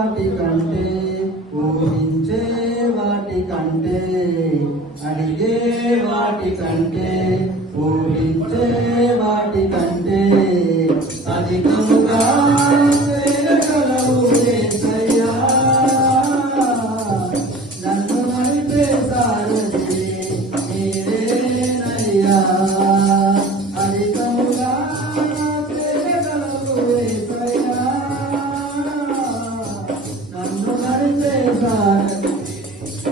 వాటి కంటే ఊహించే వాటి కంటే అడిగే వాటి కంటే ఊహించే వాటి కంటే అధికముగా చేయగలవు యేసయ్యా. నన్ను నడిపే సారథి నీవేనయ్యా. అధికముగా చేయగలవు యేసయ్యా. నన్ను నడిపే సారథి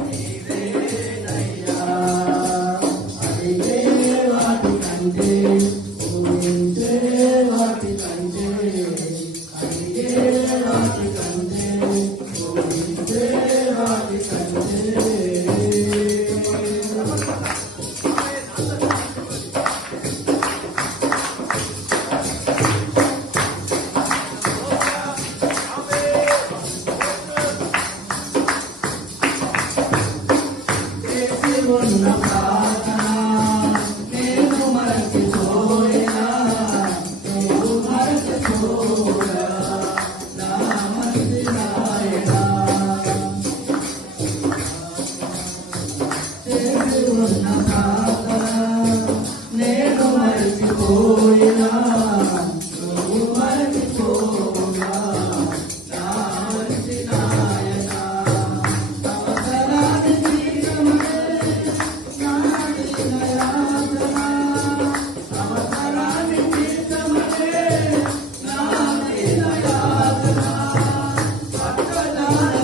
నీవేనయ్యా. అడిగే వాటి కంటే ఊహించే వాటి కంటే అడిగే వాటి కంటే ఊహించే వాటి కంటే ఉన్న ప్రార్థన నేను మరచిపోయినా నువ్వు మరచిపోగా నా మంచి నాయనా. చేసి ఉన్న ప్రార్థన నేను మరచిపోయినా నువ్వు మరచిపోగా నా మంచి నాయనా. అవసరాన్ని తీరమనే అవసరాన్ని తీర్చమనే నా దీనయాతన పట్టజాల